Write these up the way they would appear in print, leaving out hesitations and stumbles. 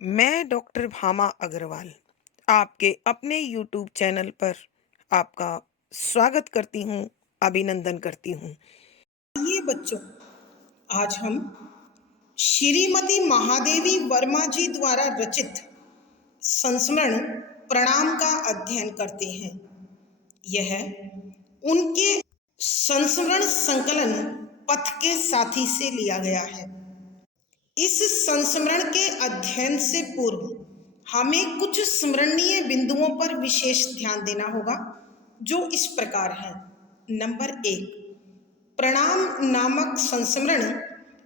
मैं डॉक्टर भामा अग्रवाल आपके अपने यूट्यूब चैनल पर आपका स्वागत करती हूँ, अभिनंदन करती हूँ। ये बच्चों, आज हम श्रीमती महादेवी वर्मा जी द्वारा रचित संस्मरण प्रणाम का अध्ययन करते हैं। यह उनके संस्मरण संकलन पथ के साथी से लिया गया है। इस संस्मरण के अध्ययन से पूर्व हमें कुछ स्मरणीय बिंदुओं पर विशेष ध्यान देना होगा, जो इस प्रकार हैं। नंबर 1, प्रणाम नामक संस्मरण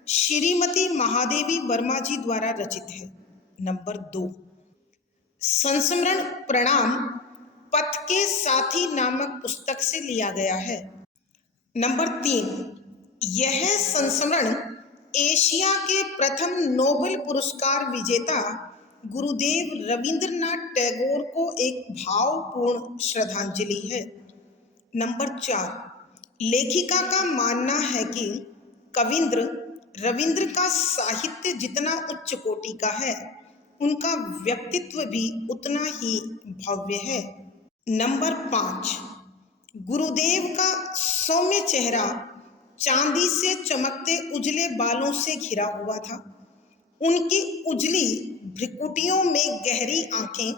श्रीमती महादेवी वर्मा जी द्वारा रचित है। नंबर 2, संस्मरण प्रणाम पथ के साथी नामक पुस्तक से लिया गया है। नंबर 3, यह संस्मरण एशिया के प्रथम नोबेल पुरस्कार विजेता गुरुदेव रविंद्रनाथ टैगोर को एक भावपूर्ण श्रद्धांजलि है। नंबर 4, लेखिका का मानना है कि कविंद्र रविंद्र का साहित्य जितना उच्च कोटि का है, उनका व्यक्तित्व भी उतना ही भव्य है। नंबर 5, गुरुदेव का सौम्य चेहरा चांदी से चमकते उजले बालों से घिरा हुआ था। उनकी उजली भ्रुकुटियों में गहरी आंखें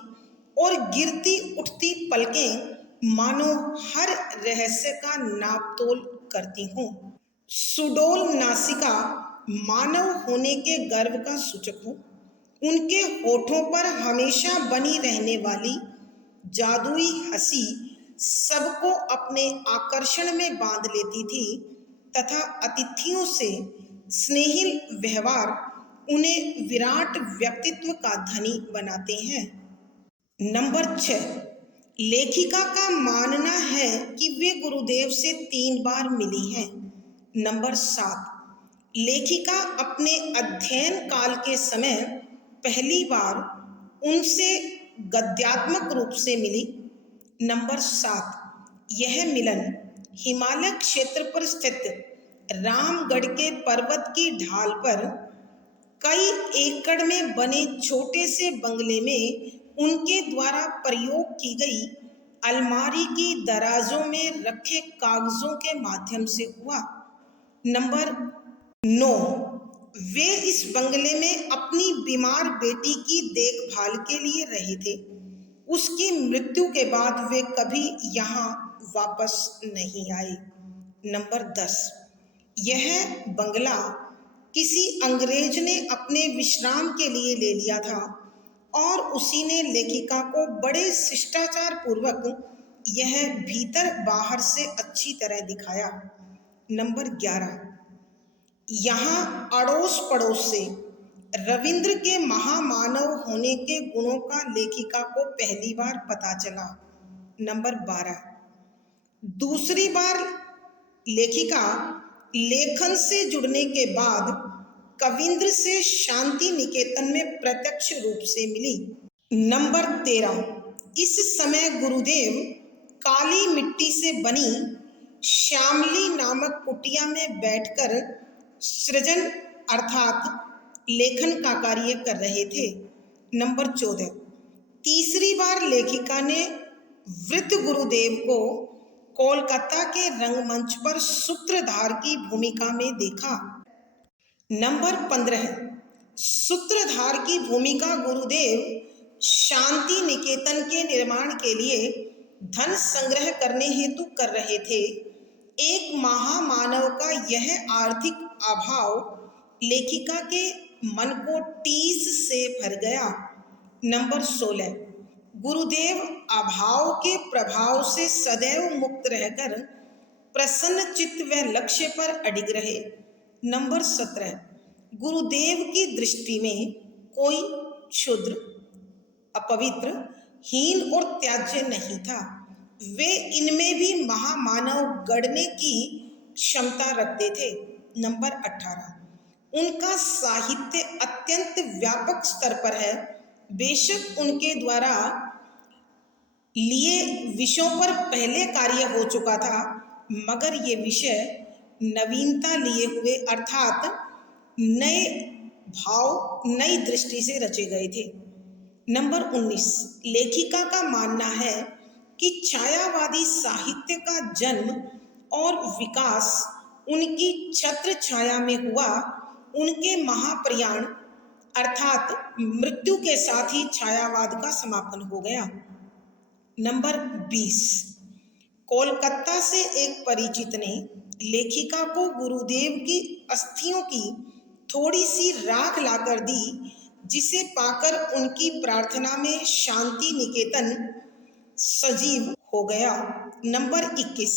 और गिरती उठती पलकें मानो हर रहस्य का नापतोल करती हों। सुडौल नासिका मानव होने के गर्व का सूचक हो। उनके होठों पर हमेशा बनी रहने वाली जादुई हंसी सबको अपने आकर्षण में बांध लेती थी तथा अतिथियों से स्नेहिल व्यवहार उन्हें विराट व्यक्तित्व का धनी बनाते हैं। नंबर 6, लेखिका का मानना है कि वे गुरुदेव से 3 बार मिली हैं। नंबर 7, लेखिका अपने अध्ययन काल के समय पहली बार उनसे गद्यात्मक रूप से मिली। नंबर 7, यह मिलन हिमालय क्षेत्र पर स्थित रामगढ़ के पर्वत की ढाल पर कई एकड़ में बने छोटे से बंगले में उनके द्वारा प्रयोग की गई अलमारी की दराजों में रखे कागजों के माध्यम से हुआ। नंबर 9, वे इस बंगले में अपनी बीमार बेटी की देखभाल के लिए रहे थे। उसकी मृत्यु के बाद वे कभी यहाँ वापस नहीं आए। नंबर 10, यह बंगला किसी अंग्रेज ने अपने विश्राम के लिए ले लिया था और उसी ने लेखिका को बड़े शिष्टाचार पूर्वक यह भीतर बाहर से अच्छी तरह दिखाया। नंबर 11, यहाँ अड़ोस पड़ोस से रविंद्र के महामानव होने के गुणों का लेखिका को पहली बार पता चला। नंबर 12, दूसरी बार लेखिका लेखन से जुड़ने के बाद कविंद्र से शांति निकेतन में प्रत्यक्ष रूप से मिली। नंबर 13, इस समय गुरुदेव काली मिट्टी से बनी श्यामली नामक कुटिया में बैठकर सृजन अर्थात लेखन का कार्य कर रहे थे। नंबर 14, तीसरी बार लेखिका ने वृद्ध गुरुदेव को कोलकाता के रंगमंच पर सूत्रधार की भूमिका में देखा। नंबर 15, सूत्रधार की भूमिका गुरुदेव शांति निकेतन के निर्माण के लिए धन संग्रह करने हेतु कर रहे थे। एक महामानव का यह आर्थिक अभाव लेखिका के मन को टीस से भर गया। नंबर 16, गुरुदेव अभाव के प्रभाव से सदैव मुक्त रहकर प्रसन्न चित्त व लक्ष्य पर अडिग रहे। नंबर 17, गुरुदेव की दृष्टि में कोई क्षुद्र, अपवित्र, हीन और त्याज्य नहीं था। वे इनमें भी महामानव गढ़ने की क्षमता रखते थे। नंबर 18, उनका साहित्य अत्यंत व्यापक स्तर पर है। बेशक उनके द्वारा लिए विषयों पर पहले कार्य हो चुका था, मगर ये विषय नवीनता लिए हुए अर्थात नए भाव नई दृष्टि से रचे गए थे। नंबर 19, लेखिका का मानना है कि छायावादी साहित्य का जन्म और विकास उनकी छत्र छाया में हुआ। उनके महाप्रयाण अर्थात मृत्यु के साथ ही छायावाद का समापन हो गया। नंबर 20, कोलकाता से एक परिचित ने लेखिका को गुरुदेव की अस्थियों की थोड़ी सी राख लाकर दी, जिसे पाकर उनकी प्रार्थना में शांति निकेतन सजीव हो गया। नंबर 21,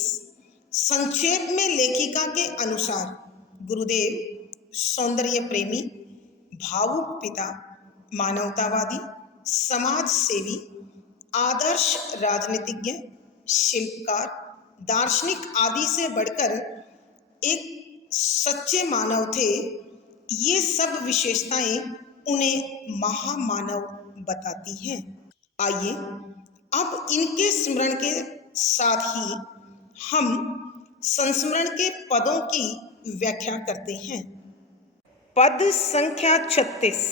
संक्षेप में लेखिका के अनुसार गुरुदेव सौंदर्य प्रेमी, भावुक पिता, मानवतावादी, समाज सेवी, आदर्श राजनीतिज्ञ, शिल्पकार, दार्शनिक आदि से बढ़कर एक सच्चे मानव थे। ये सब विशेषताएं उन्हें महामानव बताती हैं। आइए अब इनके स्मरण के साथ ही हम संस्मरण के पदों की व्याख्या करते हैं। पद संख्या 36।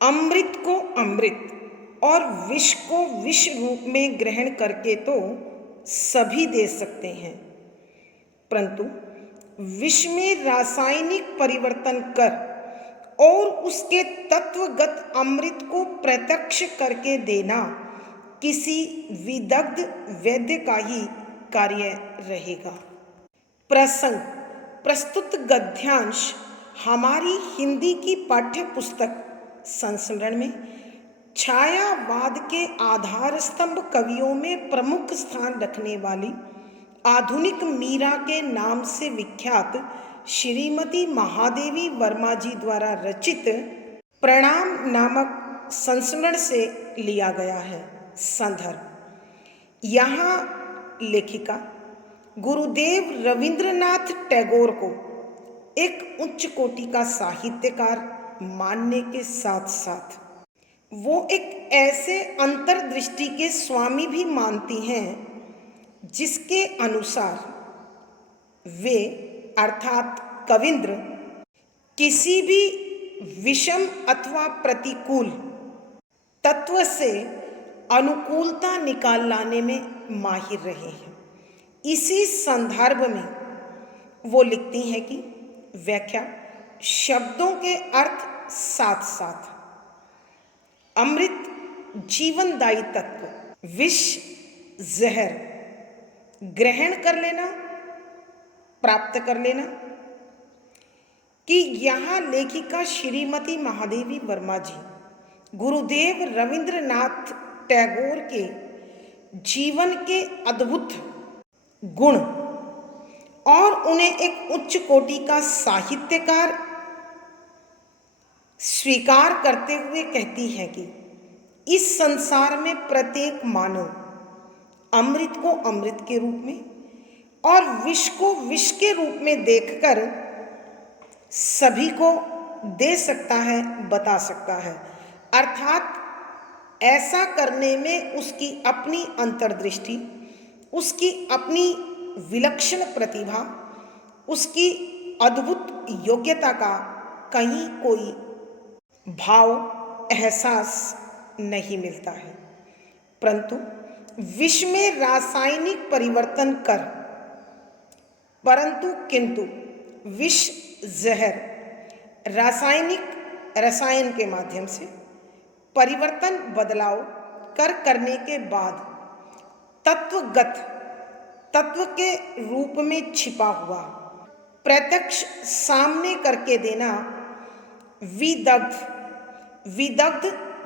अमृत को अमृत और विष को विष रूप में ग्रहण करके तो सभी दे सकते हैं, परंतु विष में रासायनिक परिवर्तन कर और उसके तत्वगत अमृत को प्रत्यक्ष करके देना किसी विदग्ध वैद्य का ही कार्य रहेगा। प्रसंग प्रस्तुत गद्यांश हमारी हिंदी की पाठ्य पुस्तक संस्मरण में छायावाद के आधार स्तंभ कवियों में प्रमुख स्थान रखने वाली आधुनिक मीरा के नाम से विख्यात श्रीमती महादेवी वर्मा जी द्वारा रचित प्रणाम नामक संस्मरण से लिया गया है। संदर्भ, यहाँ लेखिका गुरुदेव रविंद्रनाथ टैगोर को एक उच्च कोटि का साहित्यकार मानने के साथ साथ वो एक ऐसे अंतर्दृष्टि के स्वामी भी मानती हैं जिसके अनुसार वे अर्थात कविंद्र किसी भी विषम अथवा प्रतिकूल तत्व से अनुकूलता निकाल लाने में माहिर रहे हैं। इसी संदर्भ में वो लिखती हैं कि व्याख्या शब्दों के अर्थ साथ साथ अमृत जीवनदायी तत्व, विष जहर ग्रहण कर लेना, प्राप्त कर लेना, कि यहाँ लेखिका श्रीमती महादेवी वर्मा जी गुरुदेव रविंद्रनाथ टैगोर के जीवन के अद्भुत गुण और उन्हें एक उच्च कोटि का साहित्यकार स्वीकार करते हुए कहती है कि इस संसार में प्रत्येक मानव अमृत को अमृत के रूप में और विष को विष के रूप में देखकर सभी को दे सकता है, बता सकता है। अर्थात ऐसा करने में उसकी अपनी अंतर्दृष्टि, उसकी अपनी विलक्षण प्रतिभा, उसकी अद्भुत योग्यता का कहीं कोई भाव एहसास नहीं मिलता है, परंतु विष में रासायनिक परिवर्तन कर परंतु किंतु विष जहर रसायन के माध्यम से परिवर्तन बदलाव करने के बाद तत्व के रूप में छिपा हुआ प्रत्यक्ष सामने करके देना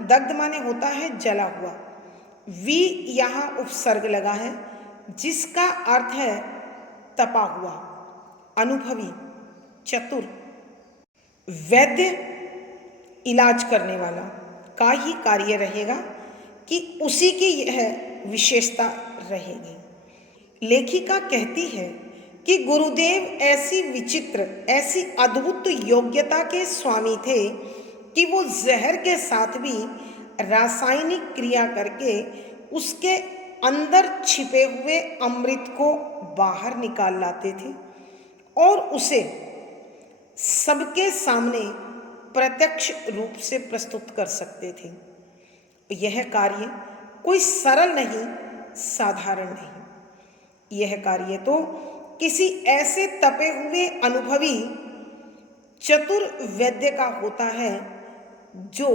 दग्ध माने होता है जला हुआ, यहाँ उपसर्ग लगा है जिसका अर्थ है तपा हुआ, अनुभवी, चतुर, वैद्य, इलाज करने वाला का ही कार्य रहेगा कि उसी की यह विशेषता रहेगी। लेखिका कहती है कि गुरुदेव ऐसी विचित्र, ऐसी अद्भुत योग्यता के स्वामी थे कि वो जहर के साथ भी रासायनिक क्रिया करके उसके अंदर छिपे हुए अमृत को बाहर निकाल लाते थे और उसे सबके सामने प्रत्यक्ष रूप से प्रस्तुत कर सकते थे। यह कार्य कोई सरल नहीं, साधारण नहीं। यह कार्य तो किसी ऐसे तपे हुए अनुभवी चतुर वैद्य का होता है जो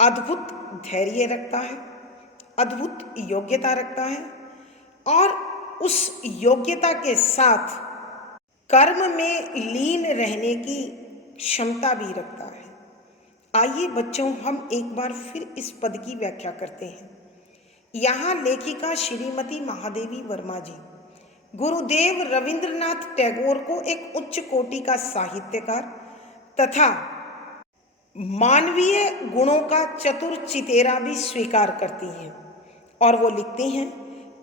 अद्भुत धैर्य रखता है, अद्भुत योग्यता रखता है और उस योग्यता के साथ कर्म में लीन रहने की क्षमता भी रखता है। आइए बच्चों, हम एक बार फिर इस पद की व्याख्या करते हैं। यहाँ लेखिका श्रीमती महादेवी वर्मा जी गुरुदेव रविंद्रनाथ टैगोर को एक उच्च कोटि का साहित्यकार तथा मानवीय गुणों का चतुर चितेरा भी स्वीकार करती हैं और वो लिखती हैं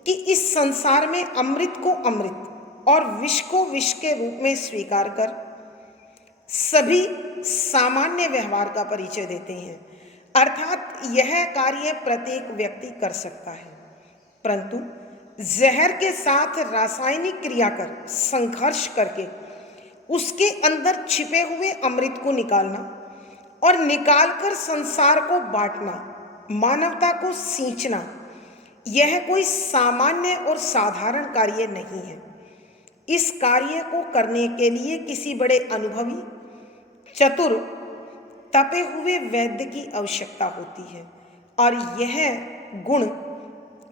कि इस संसार में अमृत को अमृत और विष को विष के रूप में स्वीकार कर सभी सामान्य व्यवहार का परिचय देते हैं। अर्थात यह कार्य प्रत्येक व्यक्ति कर सकता है, परंतु जहर के साथ रासायनिक क्रिया कर संघर्ष करके उसके अंदर छिपे हुए अमृत को निकालना और निकालकर संसार को बांटना, मानवता को सींचना, यह कोई सामान्य और साधारण कार्य नहीं है। इस कार्य को करने के लिए किसी बड़े अनुभवी, चतुर, तपे हुए वैद्य की आवश्यकता होती है और यह गुण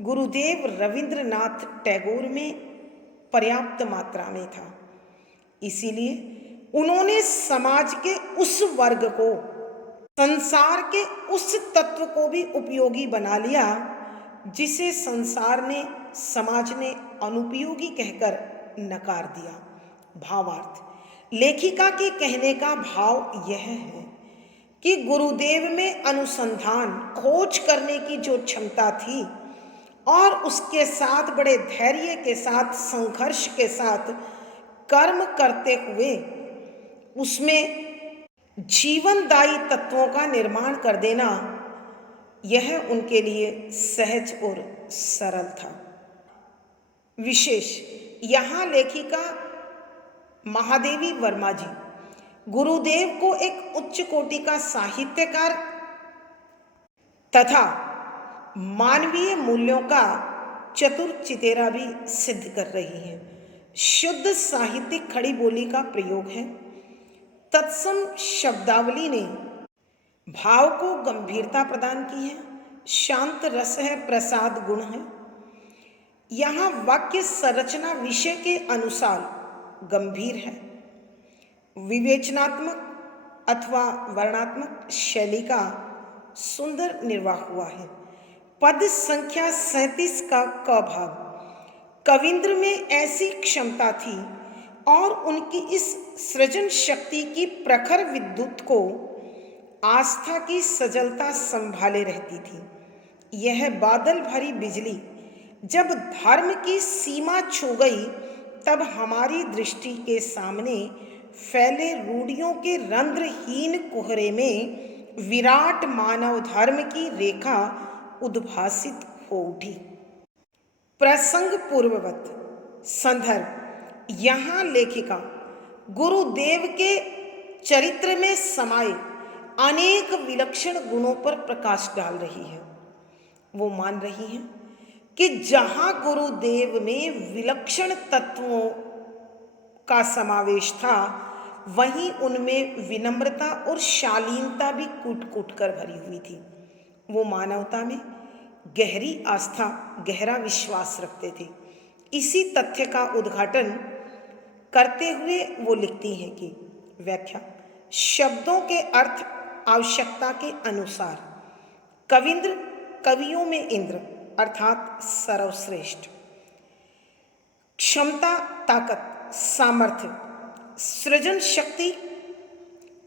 गुरुदेव रविंद्रनाथ टैगोर में पर्याप्त मात्रा में था। इसीलिए उन्होंने समाज के उस वर्ग को, संसार के उस तत्व को भी उपयोगी बना लिया जिसे संसार ने, समाज ने अनुपयोगी कहकर नकार दिया। भावार्थ, लेखिका के कहने का भाव यह है कि गुरुदेव में अनुसंधान, खोज करने की जो क्षमता थी और उसके साथ बड़े धैर्य के साथ, संघर्ष के साथ कर्म करते हुए उसमें जीवनदायी तत्वों का निर्माण कर देना, यह उनके लिए सहज और सरल था। विशेष यहाँ लेखिका महादेवी वर्मा जी गुरुदेव को एक उच्च कोटि का साहित्यकार तथा मानवीय मूल्यों का चतुर चितेरा भी सिद्ध कर रही है। शुद्ध साहित्यिक खड़ी बोली का प्रयोग है। तत्सम शब्दावली ने भाव को गंभीरता प्रदान की है। शांत रस है, प्रसाद गुण है। यहाँ वाक्य संरचना विषय के अनुसार गंभीर है। विवेचनात्मक अथवा वर्णात्मक शैली का सुंदर निर्वाह हुआ है। पद संख्या 37 का क भाग। कविंद्र में ऐसी क्षमता थी और उनकी इस सृजन शक्ति की प्रखर विद्युत को आस्था की सजलता संभाले रहती थी। यह बादल भरी बिजली जब धर्म की सीमा छू गई, तब हमारी दृष्टि के सामने फैले रूढ़ियों के रंध्रहीन कोहरे में विराट मानव धर्म की रेखा उद्भासित हो उठी। प्रसंग पूर्ववत। संदर्भ, यहाँ लेखिका गुरुदेव के चरित्र में समाये अनेक विलक्षण गुणों पर प्रकाश डाल रही है। वो मान रही हैं कि जहाँ गुरुदेव में विलक्षण तत्वों का समावेश था, वहीं उनमें विनम्रता और शालीनता भी कूट कूट कर भरी हुई थी। वो मानवता में गहरी आस्था, गहरा विश्वास रखते थे। इसी तथ्य का उद्घाटन करते हुए वो लिखती हैं कि व्याख्या, शब्दों के अर्थ आवश्यकता के अनुसार कविंद्र कवियों में इंद्र अर्थात सर्वश्रेष्ठ। क्षमता, ताकत, सामर्थ्य, सृजन शक्ति,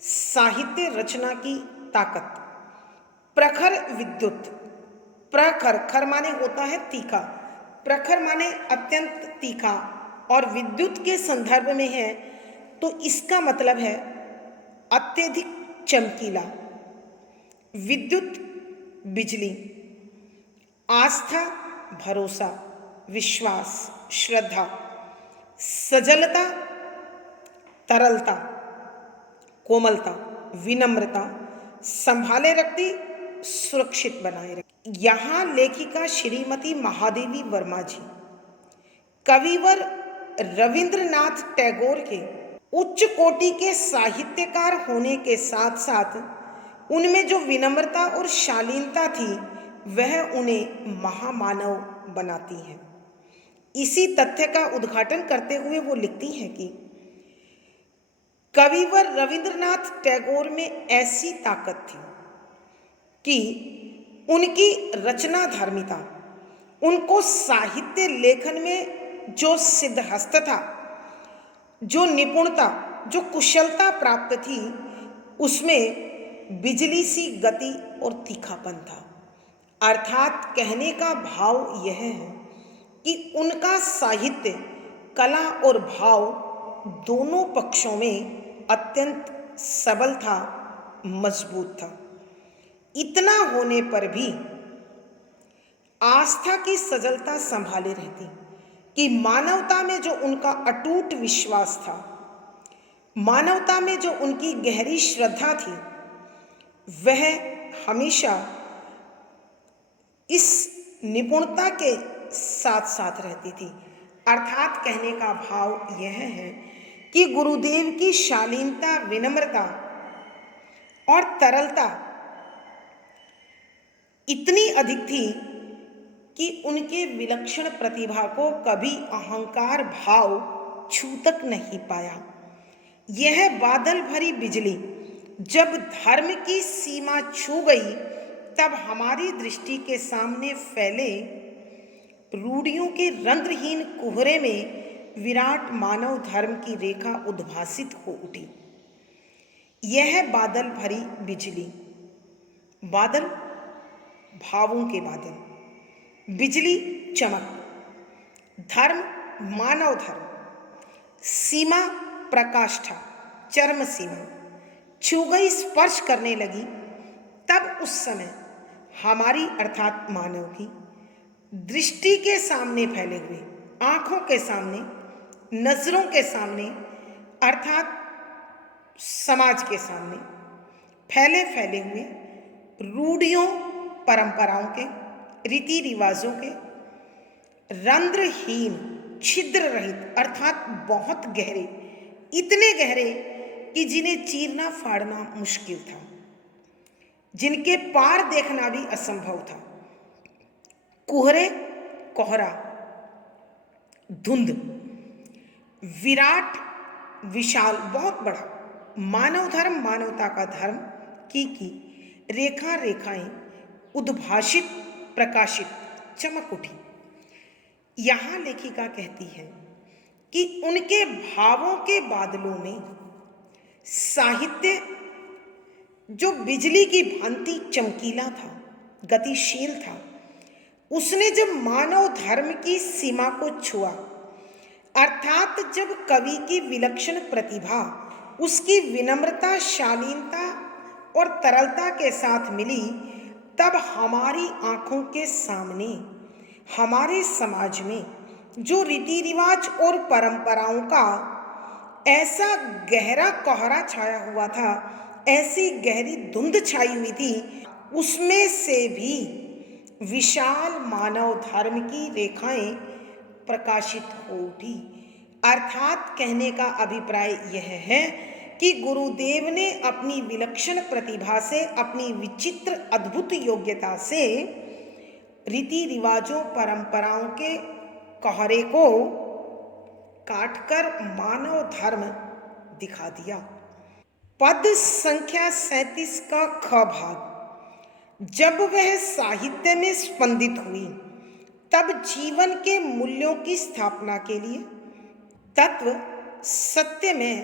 साहित्य रचना की ताकत, प्रखर विद्युत। प्रखर, खर माने होता है तीखा, प्रखर माने अत्यंत तीखा और विद्युत के संदर्भ में है तो इसका मतलब है अत्यधिक चमकीला। विद्युत, बिजली, आस्था, भरोसा, विश्वास, श्रद्धा, सजलता, तरलता, कोमलता, विनम्रता संभाले रखती, सुरक्षित बनाए रखती। यहाँ लेखिका श्रीमती महादेवी वर्मा जी कविवर रविंद्रनाथ टैगोर के उच्च कोटि के साहित्यकार होने के साथ साथ उनमें जो विनम्रता और शालीनता थी वह उन्हें महामानव बनाती है। इसी तथ्य का उद्घाटन करते हुए वो लिखती हैं कि कविवर रविंद्रनाथ टैगोर में ऐसी ताकत थी कि उनकी रचनाधर्मिता, उनको साहित्य लेखन में जो सिद्धहस्त था, जो निपुणता, जो कुशलता प्राप्त थी, उसमें बिजली सी गति और तीखापन था। अर्थात कहने का भाव यह है कि उनका साहित्य कला और भाव दोनों पक्षों में अत्यंत सबल था, मजबूत था। इतना होने पर भी आस्था की सजलता संभाले रहती कि मानवता में जो उनका अटूट विश्वास था, मानवता में जो उनकी गहरी श्रद्धा थी, वह हमेशा इस निपुणता के साथ साथ रहती थी। अर्थात कहने का भाव यह है कि गुरुदेव की शालीनता, विनम्रता और तरलता इतनी अधिक थी कि उनके विलक्षण प्रतिभा को कभी अहंकार भाव छू तक नहीं पाया। यह बादल भरी बिजली जब धर्म की सीमा छू गई, तब हमारी दृष्टि के सामने फैले रूढ़ियों के रंध्रहीन कोहरे में विराट मानव धर्म की रेखा उद्भासित हो उठी। यह बादल भरी बिजली, बादल भावों के बादल, बिजली चमक, धर्म मानव धर्म, सीमा प्रकाष्ठा, चरम सीमा छू गई, स्पर्श करने लगी। तब उस समय हमारी अर्थात मानव की दृष्टि के सामने फैले हुए, आंखों के सामने, नजरों के सामने, अर्थात समाज के सामने फैले हुए रूढ़ियों, परंपराओं के, रीति रिवाजों के रंध्रहीन, छिद्र रहित, अर्थात बहुत गहरे, इतने गहरे कि जिन्हें चीरना फाड़ना मुश्किल था, जिनके पार देखना भी असंभव था। कोहरे, कोहरा, धुंध, विराट, विशाल, बहुत बड़ा मानव धर्म, मानवता का धर्म की रेखा रेखाएं उद्भाषित, प्रकाशित, चमक उठी। यहाँ लेखिका कहती है कि उनके भावों के बादलों में साहित्य जो बिजली की भांति चमकीला था, गतिशील था, उसने जब मानव धर्म की सीमा को छुआ, अर्थात जब कवि की विलक्षण प्रतिभा उसकी विनम्रता, शालीनता और तरलता के साथ मिली, तब हमारी आंखों के सामने हमारे समाज में जो रीति रिवाज और परंपराओं का ऐसा गहरा कोहरा छाया हुआ था, ऐसी गहरी धुंध छाई हुई थी, उसमें से भी विशाल मानव धर्म की रेखाएं प्रकाशित हो उठी। अर्थात कहने का अभिप्राय यह है कि गुरुदेव ने अपनी विलक्षण प्रतिभा से, अपनी विचित्र अद्भुत योग्यता से रीति रिवाजों, परंपराओं के कोहरे को काटकर मानव धर्म दिखा दिया। पद संख्या 37 का ख भाग जब वह साहित्य में स्पंदित हुई, तब जीवन के मूल्यों की स्थापना के लिए तत्व सत्य में,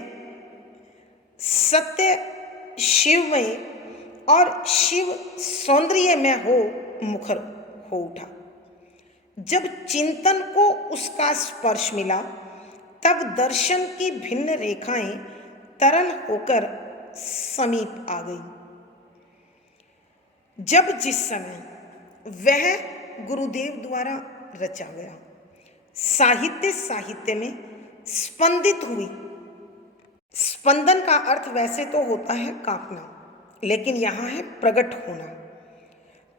सत्य शिव में और शिव सौंदर्य में हो मुखर हो उठा। जब चिंतन को उसका स्पर्श मिला, तब दर्शन की भिन्न रेखाएं तरल होकर समीप आ गई। जब जिस समय वह गुरुदेव द्वारा रचा गया साहित्य में स्पंदित हुई, स्पंदन का अर्थ वैसे तो होता है कांपना, लेकिन यहाँ है प्रकट होना।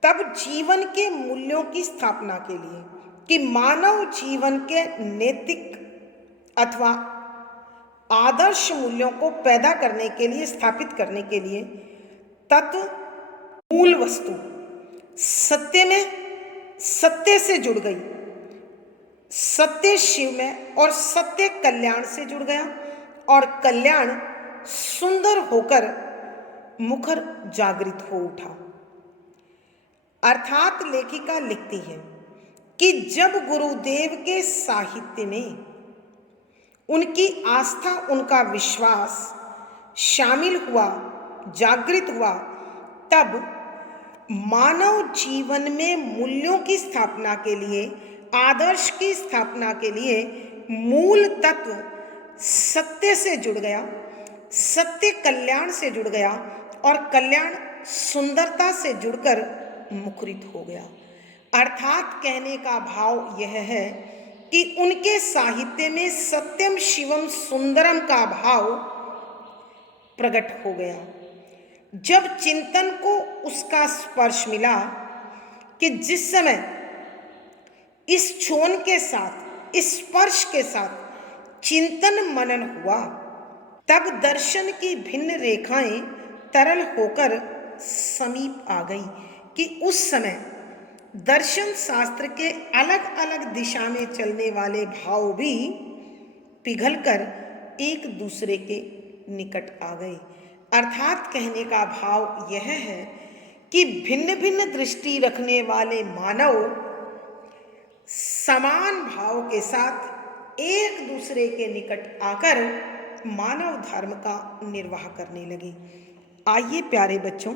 तब जीवन के मूल्यों की स्थापना के लिए, कि मानव जीवन के नैतिक अथवा आदर्श मूल्यों को पैदा करने के लिए, स्थापित करने के लिए तत्व मूल वस्तु सत्य में, सत्य से जुड़ गई, सत्य शिव में और सत्य कल्याण से जुड़ गया, और कल्याण सुंदर होकर मुखर जागृत हो उठा। अर्थात लेखिका लिखती है कि जब गुरुदेव के साहित्य में उनकी आस्था, उनका विश्वास शामिल हुआ, जागृत हुआ, तब मानव जीवन में मूल्यों की स्थापना के लिए, आदर्श की स्थापना के लिए मूल तत्व सत्य से जुड़ गया, सत्य कल्याण से जुड़ गया, और कल्याण सुंदरता से जुड़कर मुखरित हो गया। अर्थात कहने का भाव यह है कि उनके साहित्य में सत्यम शिवम सुंदरम का भाव प्रकट हो गया। जब चिंतन को उसका स्पर्श मिला, कि जिस समय इस क्षोण के साथ, इस स्पर्श के साथ चिंतन मनन हुआ, तब दर्शन की भिन्न रेखाएं तरल होकर समीप आ गई, कि उस समय दर्शन शास्त्र के अलग अलग दिशा में चलने वाले भाव भी पिघलकर एक दूसरे के निकट आ गए। अर्थात कहने का भाव यह है कि भिन्न भिन्न दृष्टि रखने वाले मानव समान भाव के साथ एक दूसरे के निकट आकर मानव धर्म का निर्वाह करने लगे। आइए प्यारे बच्चों,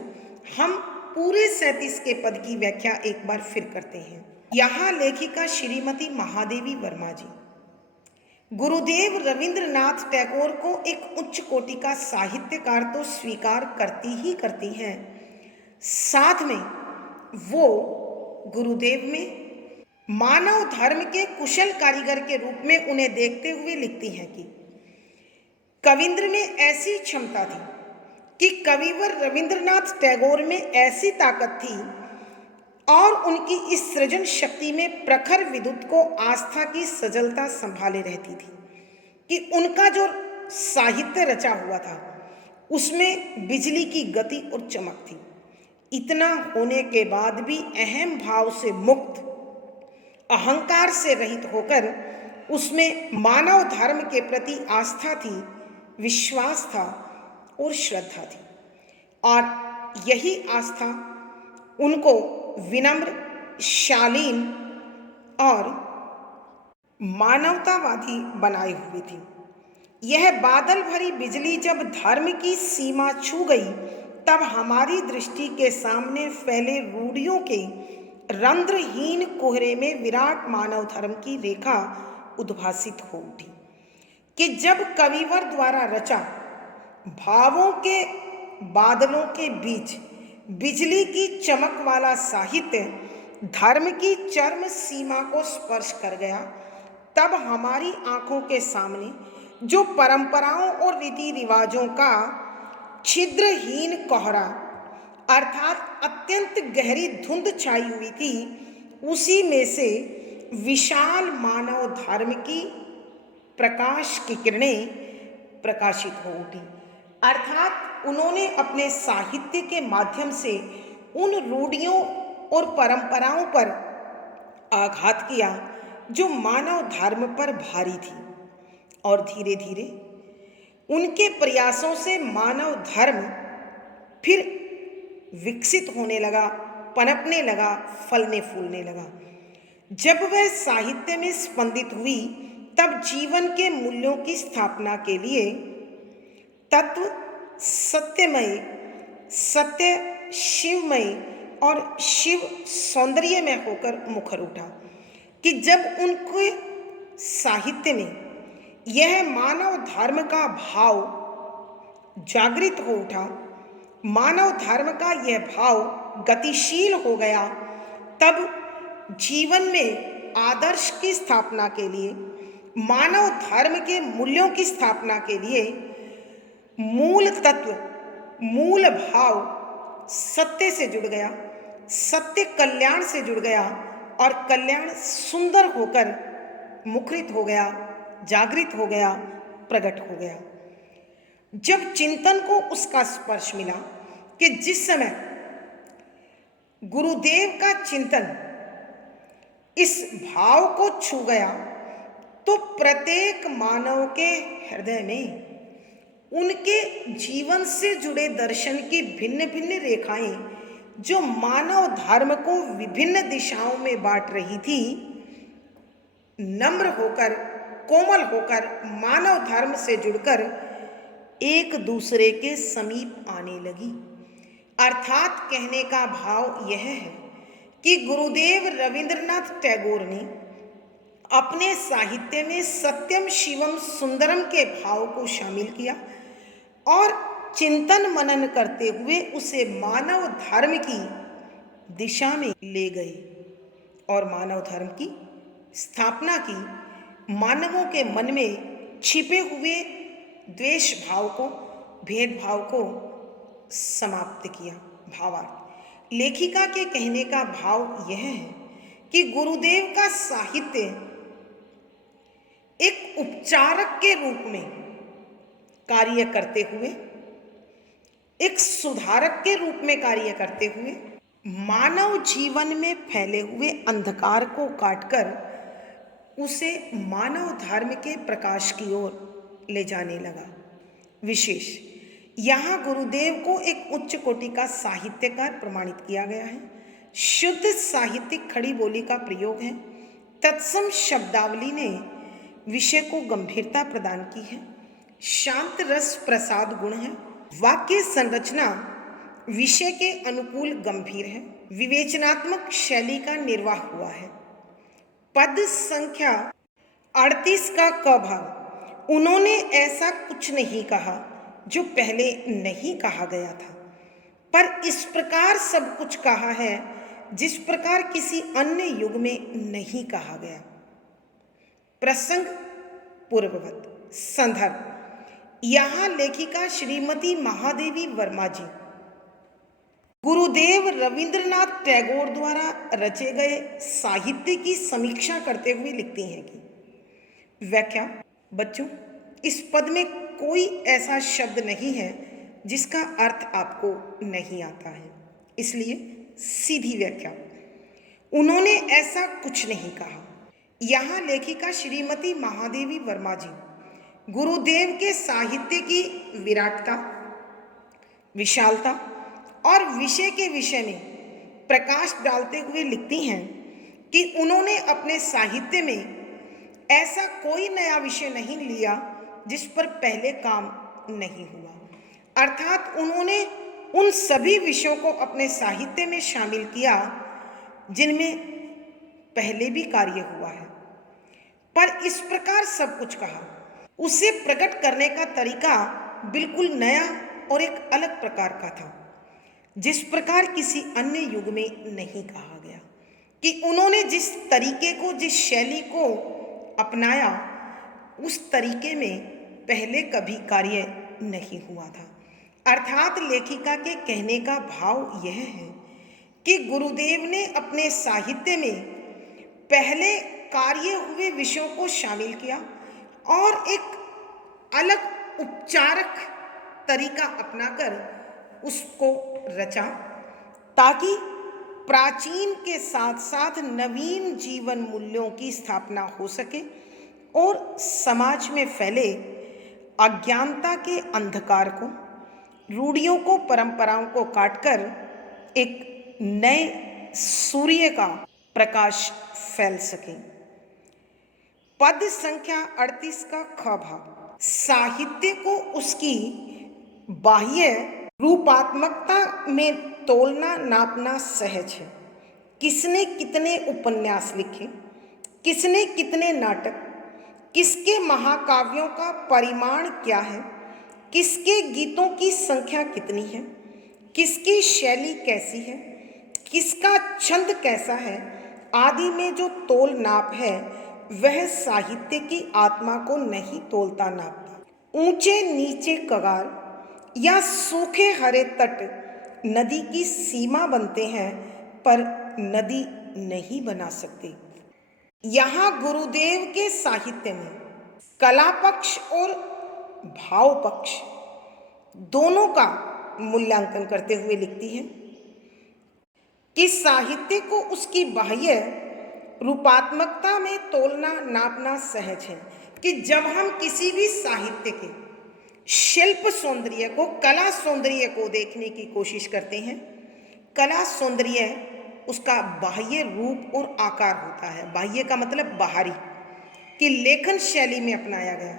हम पूरे 37 के पद की व्याख्या एक बार फिर करते हैं। यहाँ लेखिका श्रीमती महादेवी वर्मा जी गुरुदेव रविंद्रनाथ टैगोर को एक उच्च कोटि का साहित्यकार तो स्वीकार करती ही करती हैं, साथ में वो गुरुदेव में मानव धर्म के कुशल कारीगर के रूप में उन्हें देखते हुए लिखती हैं कि कविंद्र में ऐसी क्षमता थी, कि कविवर रविंद्रनाथ टैगोर में ऐसी ताकत थी और उनकी इस सृजन शक्ति में प्रखर विद्युत को आस्था की सजलता संभाले रहती थी, कि उनका जो साहित्य रचा हुआ था उसमें बिजली की गति और चमक थी। इतना होने के बाद भी अहम भाव से मुक्त, अहंकार से रहित होकर उसमें मानव धर्म के प्रति आस्था थी, विश्वास था और श्रद्धा थी। और यही आस्था उनको विनम्र, शालीन और मानवतावादी बनाए हुए थी। यह बादल भरी बिजली जब धर्म की सीमा छू गई, तब हमारी दृष्टि के सामने फैले रूढ़ियों के रंध्रहीन कोहरे में विराट मानव धर्म की रेखा उद्भासित हो उठी, कि जब कविवर द्वारा रचा भावों के बादलों के बीच बिजली की चमक वाला साहित्य धर्म की चरम सीमा को स्पर्श कर गया, तब हमारी आंखों के सामने जो परंपराओं और रीति रिवाजों का छिद्रहीन कोहरा अर्थात अत्यंत गहरी धुंध छाई हुई थी, उसी में से विशाल मानव धर्म की प्रकाश की किरणें प्रकाशित हो उठी। अर्थात उन्होंने अपने साहित्य के माध्यम से उन रूढ़ियों और परंपराओं पर आघात किया जो मानव धर्म पर भारी थी, और धीरे धीरे उनके प्रयासों से मानव धर्म फिर विकसित होने लगा, पनपने लगा, फलने फूलने लगा। जब वह साहित्य में स्पंदित हुई, तब जीवन के मूल्यों की स्थापना के लिए तत्व सत्यमय, सत्य शिवमय और शिव सौंदर्य में होकर मुखर उठा, कि जब उनके साहित्य में यह मानव धर्म का भाव जागृत हो उठा, मानव धर्म का यह भाव गतिशील हो गया, तब जीवन में आदर्श की स्थापना के लिए, मानव धर्म के मूल्यों की स्थापना के लिए मूल तत्व, मूल भाव सत्य से जुड़ गया, सत्य कल्याण से जुड़ गया और कल्याण सुंदर होकर मुखरित हो गया, जागृत हो गया, प्रकट हो गया। जब चिंतन को उसका स्पर्श मिला कि जिस समय गुरुदेव का चिंतन इस भाव को छू गया तो प्रत्येक मानव के हृदय में उनके जीवन से जुड़े दर्शन की भिन्न भिन्न रेखाएं जो मानव धर्म को विभिन्न दिशाओं में बांट रही थी, नम्र होकर, कोमल होकर, मानव धर्म से जुड़कर एक दूसरे के समीप आने लगी। अर्थात कहने का भाव यह है कि गुरुदेव रविंद्रनाथ टैगोर ने अपने साहित्य में सत्यम शिवम सुंदरम के भाव को शामिल किया और चिंतन मनन करते हुए उसे मानव धर्म की दिशा में ले गए और मानव धर्म की स्थापना की। मानवों के मन में छिपे हुए द्वेष भाव को, भेदभाव को समाप्त किया। भावार्थ, लेखिका के कहने का भाव यह है कि गुरुदेव का साहित्य एक उपचारक के रूप में कार्य करते हुए, एक सुधारक के रूप में कार्य करते हुए मानव जीवन में फैले हुए अंधकार को काटकर उसे मानव धर्म के प्रकाश की ओर ले जाने लगा। विशेष यहाँ गुरुदेव को एक उच्च कोटि का साहित्यकार प्रमाणित किया गया है। शुद्ध साहित्यिक खड़ी बोली का प्रयोग है। तत्सम शब्दावली ने विषय को गंभीरता प्रदान की है। शांत रस प्रसाद गुण है। वाक्य संरचना विषय के अनुकूल गंभीर है। विवेचनात्मक शैली का निर्वाह हुआ है। पद संख्या 38 का क भाग, उन्होंने ऐसा कुछ नहीं कहा जो पहले नहीं कहा गया था, पर इस प्रकार सब कुछ कहा है जिस प्रकार किसी अन्य युग में नहीं कहा गया। प्रसंग पूर्ववत। संदर्भ, यहाँ लेखिका श्रीमती महादेवी वर्मा जी गुरुदेव रविंद्रनाथ टैगोर द्वारा रचे गए साहित्य की समीक्षा करते हुए लिखती हैं कि व्याख्या। बच्चों, इस पद में कोई ऐसा शब्द नहीं है जिसका अर्थ आपको नहीं आता है, इसलिए सीधी व्याख्या। उन्होंने ऐसा कुछ नहीं कहा। यहाँ लेखिका श्रीमती महादेवी वर्मा जी गुरुदेव के साहित्य की विराटता, विशालता और विषय के विषय में प्रकाश डालते हुए लिखती हैं कि उन्होंने अपने साहित्य में ऐसा कोई नया विषय नहीं लिया जिस पर पहले काम नहीं हुआ। अर्थात उन्होंने उन सभी विषयों को अपने साहित्य में शामिल किया जिनमें पहले भी कार्य हुआ है, पर इस प्रकार सब कुछ कहा। उसे प्रकट करने का तरीका बिल्कुल नया और एक अलग प्रकार का था, जिस प्रकार किसी अन्य युग में नहीं कहा गया। कि उन्होंने जिस तरीके को, जिस शैली को अपनाया, उस तरीके में पहले कभी कार्य नहीं हुआ था। अर्थात लेखिका के कहने का भाव यह है कि गुरुदेव ने अपने साहित्य में पहले कार्य हुए विषयों को शामिल किया और एक अलग उपचारक तरीका अपनाकर उसको रचा, ताकि प्राचीन के साथ साथ नवीन जीवन मूल्यों की स्थापना हो सके और समाज में फैले अज्ञानता के अंधकार को, रूढ़ियों को, परंपराओं को काटकर एक नए सूर्य का प्रकाश फैल सके। पद संख्या 38 का ख भाग। साहित्य को उसकी बाह्य रूपात्मकता में तोलना नापना सहज है। किसने कितने उपन्यास लिखे, किसने कितने नाटक, किसके महाकाव्यों का परिमाण क्या है, किसके गीतों की संख्या कितनी है, किसकी शैली कैसी है, किसका छंद कैसा है आदि में जो तोल नाप है वह साहित्य की आत्मा को नहीं तोलता नापता। ऊंचे नीचे कगार, या सूखे हरे तट नदी की सीमा बनते हैं, पर नदी नहीं बना सकते। यहाँ गुरुदेव के साहित्य में कला पक्ष और भाव पक्ष दोनों का मूल्यांकन करते हुए लिखती है कि साहित्य को उसकी बाह्य रूपात्मकता में तोलना नापना सहज है। कि जब हम किसी भी साहित्य के शिल्प सौंदर्य को, कला सौंदर्य को देखने की कोशिश करते हैं, कला सौंदर्य उसका बाह्य रूप और आकार होता है। बाह्य का मतलब बाहरी, कि लेखन शैली में अपनाया गया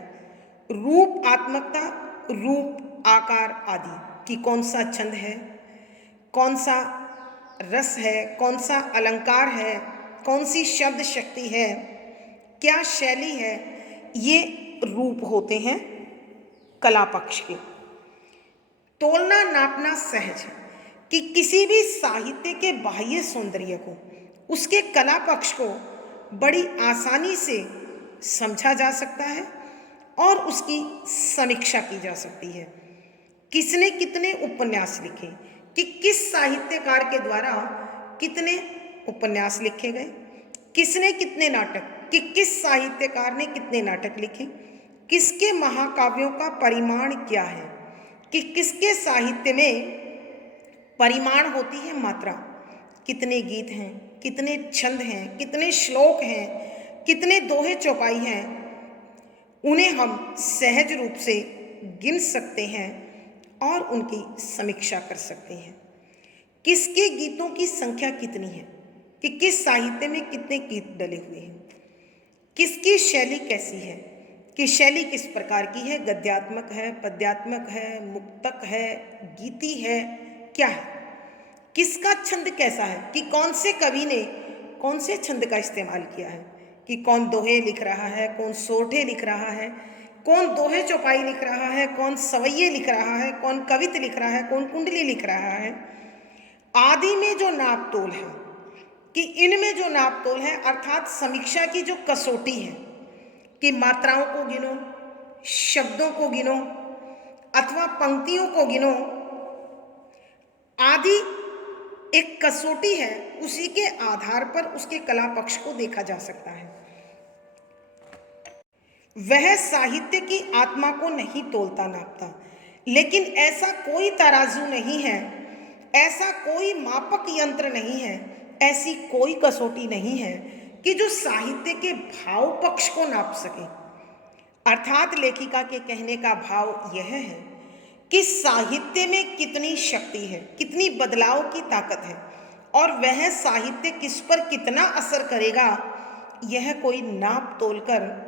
रूप आत्मकता, रूप आकार आदि, कि कौन सा छंद है, कौन सा रस है, कौन सा अलंकार है, कौन सी शब्द शक्ति है, क्या शैली है, ये रूप होते हैं कला पक्ष के। तोलना नापना सहज है कि किसी भी साहित्य के बाह्य सौंदर्य को, उसके कला पक्ष को बड़ी आसानी से समझा जा सकता है और उसकी समीक्षा की जा सकती है। किसने कितने उपन्यास लिखे, कि किस साहित्यकार के द्वारा कितने उपन्यास लिखे गए, किसने कितने नाटक, कि किस साहित्यकार ने कितने नाटक लिखे, किसके महाकाव्यों का परिमाण क्या है, कि किसके साहित्य में परिमाण होती है मात्रा, कितने गीत हैं, कितने छंद हैं, कितने श्लोक हैं, कितने दोहे चौपाई हैं, उन्हें हम सहज रूप से गिन सकते हैं और उनकी समीक्षा कर सकते हैं। किसके गीतों की संख्या कितनी है, कि किस साहित्य में कितने गीत डले हुए हैं, किसकी शैली कैसी है, कि शैली किस प्रकार की है, गद्यात्मक है, पद्यात्मक है, मुक्तक है, गीति है, क्या है, किसका छंद कैसा है, कि कौन से कवि ने कौन से छंद का इस्तेमाल किया है, कि कौन दोहे लिख रहा है, कौन सोठे लिख रहा है, कौन दोहे चौपाई लिख रहा है, कौन सवैये लिख रहा है, कौन कवित लिख रहा है, कौन कुंडली लिख रहा है आदि में जो नाप तोल है, कि इनमें जो नाप तोल है अर्थात समीक्षा की जो कसौटी है, कि मात्राओं को गिनो, शब्दों को गिनो अथवा पंक्तियों को गिनो आदि एक कसौटी है, उसी के आधार पर उसके कला पक्ष को देखा जा सकता है। वह साहित्य की आत्मा को नहीं तोलता नापता, लेकिन ऐसा कोई तराजू नहीं है, ऐसा कोई मापक यंत्र नहीं है, ऐसी कोई कसौटी नहीं है कि जो साहित्य के भाव पक्ष को नाप सके। अर्थात लेखिका के कहने का भाव यह है कि साहित्य में कितनी शक्ति है, कितनी बदलाव की ताकत है और वह साहित्य किस पर कितना असर करेगा, यह कोई नाप तोल कर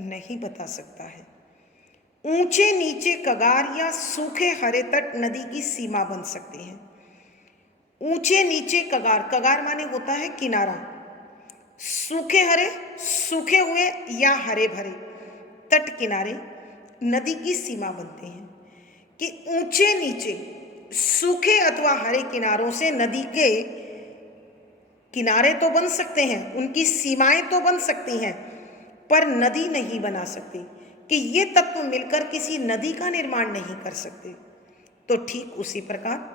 नहीं बता सकता है। ऊंचे नीचे कगार या सूखे हरे तट नदी की सीमा बन सकते हैं। ऊंचे नीचे कगार, कगार माने होता है किनारा, सूखे हरे, सूखे हुए या हरे भरे तट किनारे नदी की सीमा बनते हैं। कि ऊंचे नीचे सूखे अथवा हरे किनारों से नदी के किनारे तो बन सकते हैं, उनकी सीमाएं तो बन सकती हैं, पर नदी नहीं बना सकती, कि ये तत्व मिलकर किसी नदी का निर्माण नहीं कर सकते। तो ठीक उसी प्रकार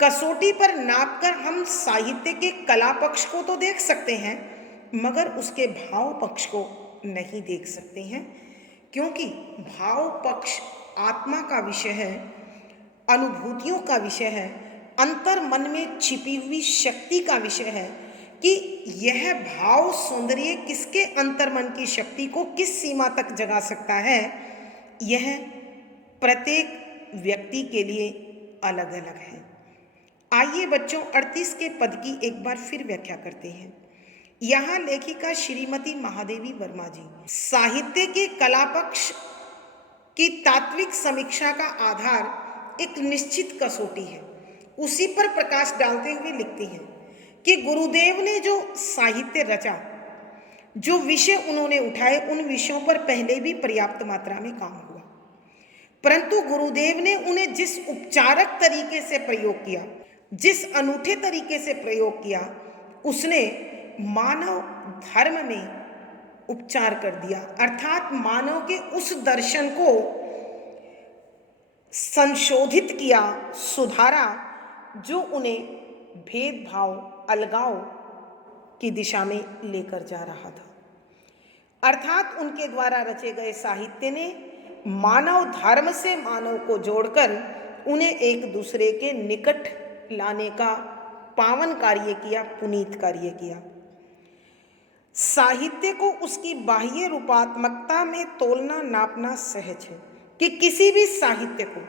कसौटी पर नापकर हम साहित्य के कला पक्ष को तो देख सकते हैं, मगर उसके भाव पक्ष को नहीं देख सकते हैं, क्योंकि भाव पक्ष आत्मा का विषय है, अनुभूतियों का विषय है, अंतर मन में छिपी हुई शक्ति का विषय है, कि यह भाव सौंदर्य किसके अंतर मन की शक्ति को किस सीमा तक जगा सकता है, यह प्रत्येक व्यक्ति के लिए अलग अलग है। आइए बच्चों 38 के पद की एक बार फिर व्याख्या करते हैं। यहाँ लेखिका श्रीमती महादेवी वर्मा जी साहित्य के कला पक्ष की तात्विक समीक्षा का आधार एक निश्चित कसौटी है, उसी पर प्रकाश डालते हुए लिखती हैं कि गुरुदेव ने जो साहित्य रचा, जो विषय उन्होंने उठाए, उन विषयों पर पहले भी पर्याप्त मात्रा में काम हुआ, परंतु गुरुदेव ने उन्हें जिस उपचारक तरीके से प्रयोग किया, जिस अनूठे तरीके से प्रयोग किया, उसने मानव धर्म में उपचार कर दिया। अर्थात मानव के उस दर्शन को संशोधित किया, सुधारा, जो उन्हें भेदभाव, अलगाव की दिशा में लेकर जा रहा था। अर्थात उनके द्वारा रचे गए साहित्य ने मानव धर्म से मानव को जोड़कर उन्हें एक दूसरे के निकट लाने का पावन कार्य किया, पुनीत कार्य किया। साहित्य को उसकी बाह्य रूपात्मकता में तोलना नापना सहज है कि किसी भी साहित्य को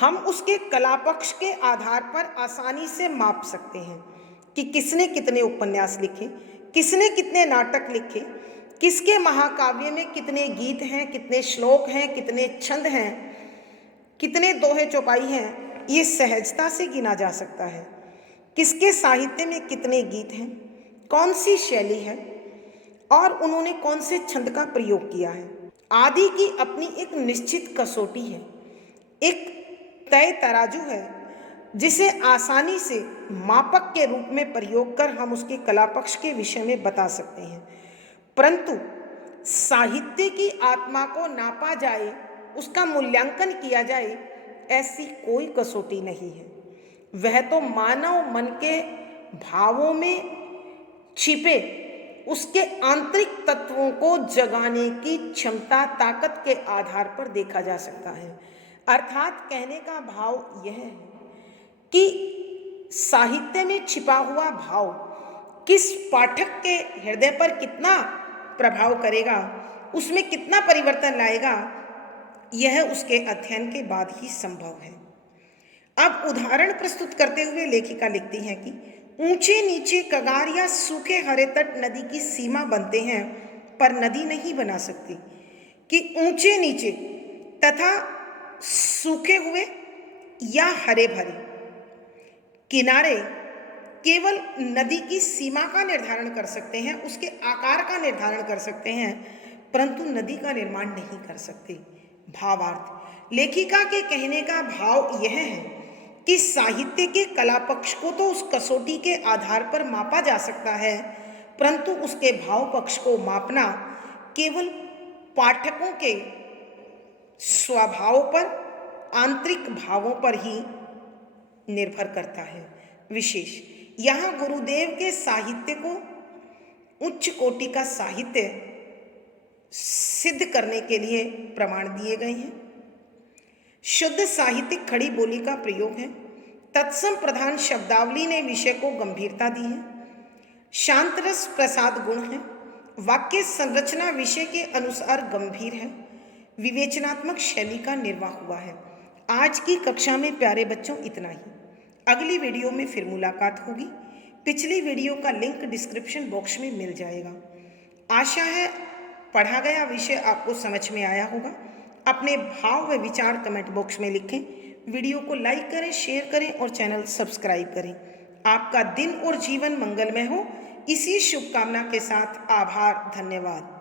हम उसके कला पक्ष के आधार पर आसानी से माप सकते हैं कि किसने कितने उपन्यास लिखे, किसने कितने नाटक लिखे, किसके महाकाव्य में कितने गीत हैं, कितने श्लोक हैं, कितने छंद हैं, कितने दोहे चौपाई हैं। ये सहजता से गिना जा सकता है। किसके साहित्य में कितने गीत हैं, कौन सी शैली है और उन्होंने कौन से छंद का प्रयोग किया है। आदि की अपनी एक निश्चित कसौटी है, एक तय तराजू है जिसे आसानी से मापक के रूप में प्रयोग कर हम उसके कला पक्ष के विषय में बता सकते हैं। परंतु साहित्य की आत्मा को नापा जाए, उसका मूल्यांकन किया जाए, ऐसी कोई कसौटी नहीं है। वह तो मानव मन के भावों में छिपे उसके आंतरिक तत्वों को जगाने की क्षमता, ताकत के आधार पर देखा जा सकता है। अर्थात कहने का भाव यह है कि साहित्य में छिपा हुआ भाव किस पाठक के हृदय पर कितना प्रभाव करेगा, उसमें कितना परिवर्तन लाएगा, यह उसके अध्ययन के बाद ही संभव है। अब उदाहरण प्रस्तुत करते हुए लेखिका लिखती हैं कि ऊंचे नीचे कगार या सूखे हरे तट नदी की सीमा बनते हैं पर नदी नहीं बना सकती, कि ऊंचे नीचे तथा सूखे हुए या हरे भरे किनारे केवल नदी की सीमा का निर्धारण कर सकते हैं, उसके आकार का निर्धारण कर सकते हैं, परंतु नदी का निर्माण नहीं कर सकते। भावार्थ, लेखिका के कहने का भाव यह है कि साहित्य के कला पक्ष को तो उस कसौटी के आधार पर मापा जा सकता है, परंतु उसके भाव पक्ष को मापना केवल पाठकों के स्वभाव पर, आंतरिक भावों पर ही निर्भर करता है। विशेष यहाँ गुरुदेव के साहित्य को उच्च कोटि का साहित्य सिद्ध करने के लिए प्रमाण दिए गए हैं। शुद्ध साहित्यिक खड़ी बोली का प्रयोग है। तत्सम प्रधान शब्दावली ने विषय को गंभीरता दी है। शांत रस प्रसाद गुण है। वाक्य संरचना विषय के अनुसार गंभीर है। विवेचनात्मक शैली का निर्वाह हुआ है। आज की कक्षा में प्यारे बच्चों इतना ही। अगली वीडियो में फिर मुलाकात होगी। पिछली वीडियो का लिंक डिस्क्रिप्शन बॉक्स में मिल जाएगा। आशा है पढ़ा गया विषय आपको समझ में आया होगा। अपने भाव व विचार कमेंट बॉक्स में लिखें। वीडियो को लाइक करें, शेयर करें और चैनल सब्सक्राइब करें। आपका दिन और जीवन मंगलमय हो, इसी शुभकामना के साथ आभार, धन्यवाद।